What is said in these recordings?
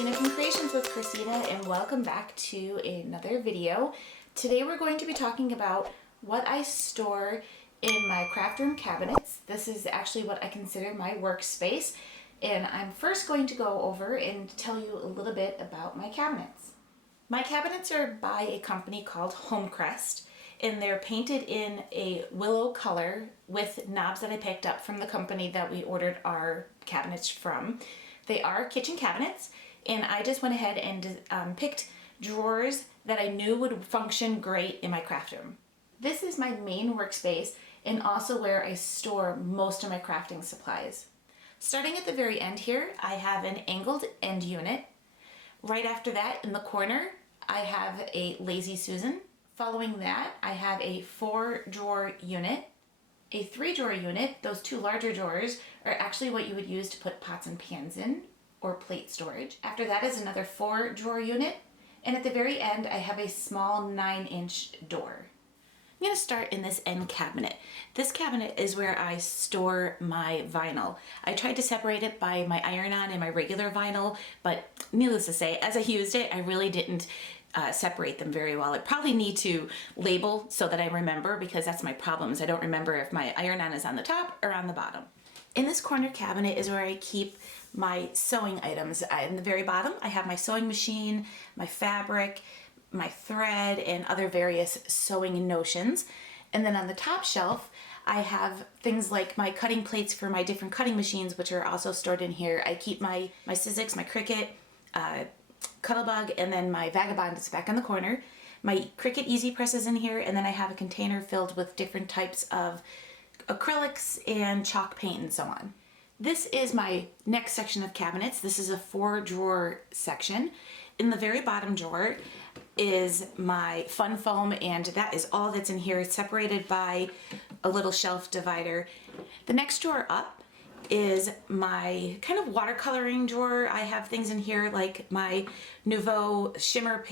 Christina from Creations with Christina, and welcome back to another video. Today we're going to be talking about what I store in my craft room cabinets. This is actually what I consider my workspace, and I'm first going to go over and tell you a little bit about my cabinets. My cabinets are by a company called Homecrest, and they're painted in a willow color with knobs that I picked up from the company that we ordered our cabinets from. They are kitchen cabinets, and I just went ahead and picked drawers that I knew would function great in my craft room. This is my main workspace and also where I store most of my crafting supplies. Starting at the very end here, I have an angled end unit. Right after that, in the corner, I have a Lazy Susan. Following that, I have a 4-drawer unit. A 3-drawer unit, those two larger drawers, are actually what you would use to put pots and pans in or plate storage. After that is another 4-drawer unit. And at the very end, I have a small 9-inch door. I'm going to start in this end cabinet. This cabinet is where I store my vinyl. I tried to separate it by my iron-on and my regular vinyl, but needless to say, as I used it, I really didn't separate them very well. I probably need to label so that I remember, because that's my problem, is I don't remember if my iron-on is on the top or on the bottom. In this corner cabinet is where I keep my sewing items. In the very bottom, I have my sewing machine, my fabric, my thread, and other various sewing notions. And then on the top shelf, I have things like my cutting plates for my different cutting machines, which are also stored in here. I keep my Sizzix, my Cricut, Cuttlebug, and then my Vagabond is back in the corner. My Cricut Easy Press is in here, and then I have a container filled with different types of acrylics and chalk paint and so on. This is my next section of cabinets. This is a 4-drawer section. In the very bottom drawer is my fun foam, and that is all that's in here. It's separated by a little shelf divider. The next drawer up is my kind of watercoloring drawer. I have things in here like my Nouveau shimmer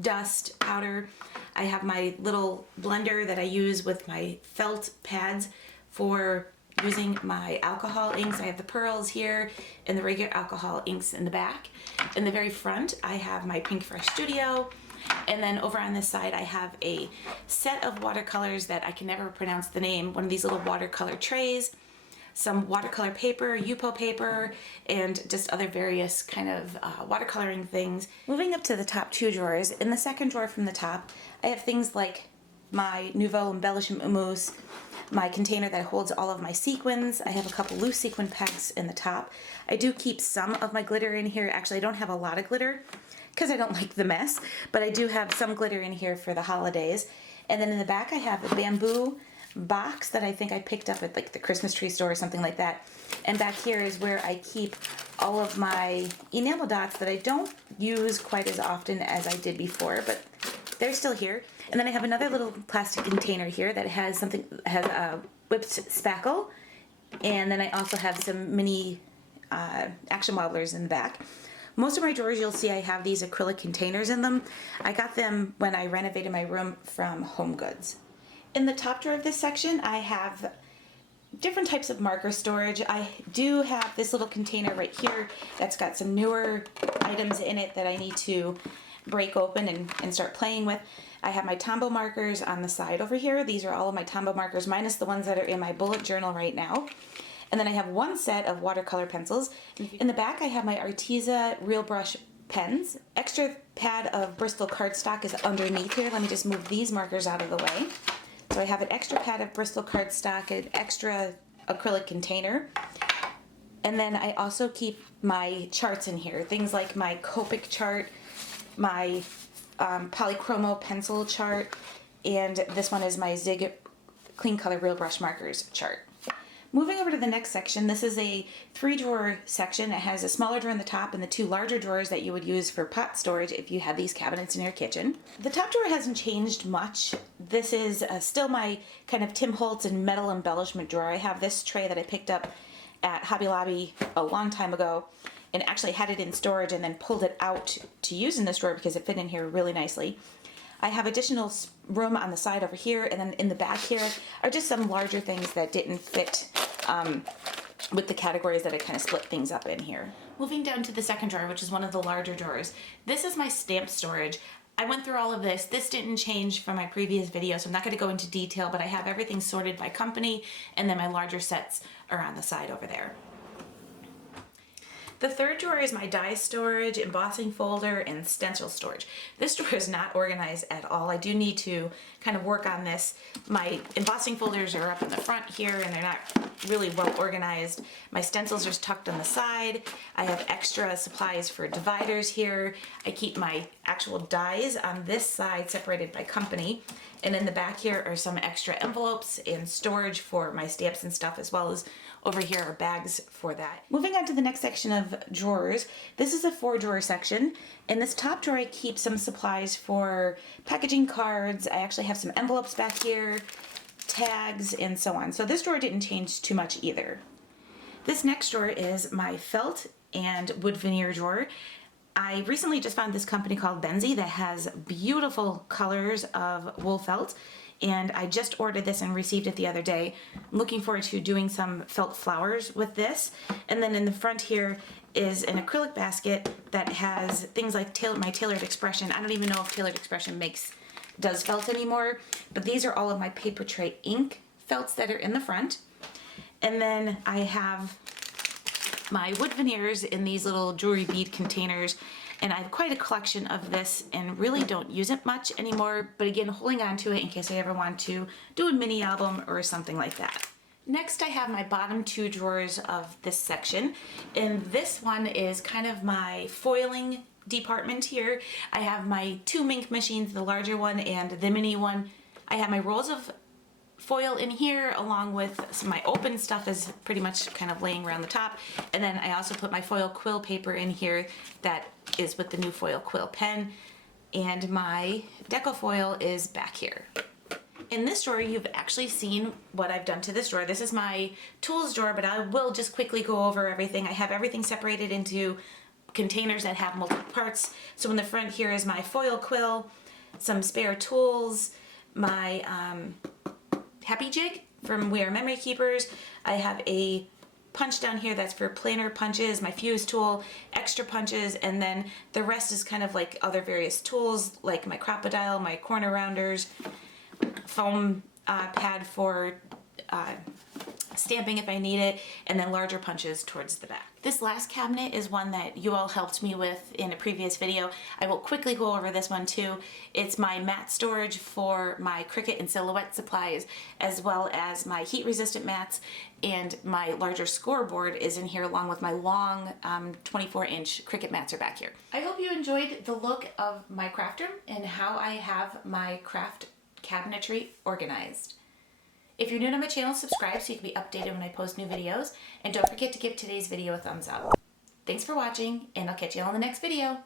dust powder. I have my little blender that I use with my felt pads for using my alcohol inks. I have the pearls here and the regular alcohol inks in the back. In the very front, I have my Pink Fresh Studio. And then over on this side, I have a set of watercolors that I can never pronounce the name, one of these little watercolor trays, some watercolor paper, Yupo paper, and just other various kind of watercoloring things. Moving up to the top 2 drawers, in the second drawer from the top, I have things like my Nouveau Embellishment Mousse, my container that holds all of my sequins. I have a couple loose sequin packs in the top. I do keep some of my glitter in here. Actually, I don't have a lot of glitter because I don't like the mess, but I do have some glitter in here for the holidays. And then in the back, I have a bamboo box that I think I picked up at like the Christmas tree store or something like that. And back here is where I keep all of my enamel dots that I don't use quite as often as I did before, but they're still here. And then I have another little plastic container here that has a whipped spackle, and then I also have some mini action wobblers in the back. Most of my drawers, you'll see I have these acrylic containers in them. I got them when I renovated my room from Home Goods. In the top drawer of this section, I have different types of marker storage. I do have this little container right here that's got some newer items in it that I need to break open and start playing with. I have my Tombow markers on the side over here. These are all of my Tombow markers minus the ones that are in my bullet journal right now. And then I have one set of watercolor pencils. In the back I have my Arteza Real Brush pens. Extra pad of Bristol cardstock is underneath here. Let me just move these markers out of the way. So I have an extra pad of Bristol cardstock, an extra acrylic container. And then I also keep my charts in here. Things like my Copic chart, my Polychromo pencil chart, and this one is my Zig Clean Color Real Brush Markers chart. Moving over to the next section, this is a 3-drawer section. It has a smaller drawer in the top and the 2 larger drawers that you would use for pot storage if you had these cabinets in your kitchen. The top drawer hasn't changed much. This is still my kind of Tim Holtz and metal embellishment drawer. I have this tray that I picked up at Hobby Lobby a long time ago, and actually had it in storage and then pulled it out to use in this drawer because it fit in here really nicely. I have additional room on the side over here, and then in the back here are just some larger things that didn't fit with the categories that I kind of split things up in here. Moving down to the second drawer, which is one of the larger drawers. This is my stamp storage. I went through all of this. This didn't change from my previous video, so I'm not going to go into detail, but I have everything sorted by company, and then my larger sets are on the side over there. The third drawer is my die storage, embossing folder, and stencil storage. This drawer is not organized at all. I do need to kind of work on this. My embossing folders are up in the front here, and they're not really well organized. My stencils are tucked on the side. I have extra supplies for dividers here. I keep my actual dies on this side separated by company. And in the back here are some extra envelopes and storage for my stamps and stuff, as well as over here are bags for that. Moving on to the next section of drawers, this is a 4-drawer section. In this top drawer, I keep some supplies for packaging cards. I actually have some envelopes back here, tags, and so on. So this drawer didn't change too much either. This next drawer is my felt and wood veneer drawer. I recently just found this company called Benzie that has beautiful colors of wool felt, and I just ordered this and received it the other day. I'm looking forward to doing some felt flowers with this. And then in the front here is an acrylic basket that has things like my Tailored Expression. I don't even know if Tailored Expression does felt anymore, but these are all of my paper tray ink felts that are in the front. And then I have my wood veneers in these little jewelry bead containers, and I have quite a collection of this and really don't use it much anymore, but again, holding on to it in case I ever want to do a mini album or something like that. Next, I have my bottom 2 drawers of this section, and this one is kind of my foiling department here. I have my 2 Mink machines, the larger one and the mini one. I have my rolls of foil in here, along with some of my open stuff is pretty much kind of laying around the top. And then I also put my foil quill paper in here that is with the new foil quill pen. And my deco foil is back here. In this drawer, you've actually seen what I've done to this drawer. This is my tools drawer, but I will just quickly go over everything. I have everything separated into containers that have multiple parts. So in the front here is my foil quill, some spare tools, my Happy Jig from We Are Memory Keepers. I have a punch down here that's for planer punches, my fuse tool, extra punches, and then the rest is kind of like other various tools like my crocodile, my corner rounders, foam pad for stamping if I need it, and then larger punches towards the back. This last cabinet is one that you all helped me with in a previous video. I will quickly go over this one too. It's my mat storage for my Cricut and Silhouette supplies, as well as my heat resistant mats, and my larger scoreboard is in here along with my long 24-inch Cricut mats are back here. I hope you enjoyed the look of my craft room and how I have my craft cabinetry organized. If you're new to my channel, subscribe so you can be updated when I post new videos. And don't forget to give today's video a thumbs up. Thanks for watching, and I'll catch you all in the next video.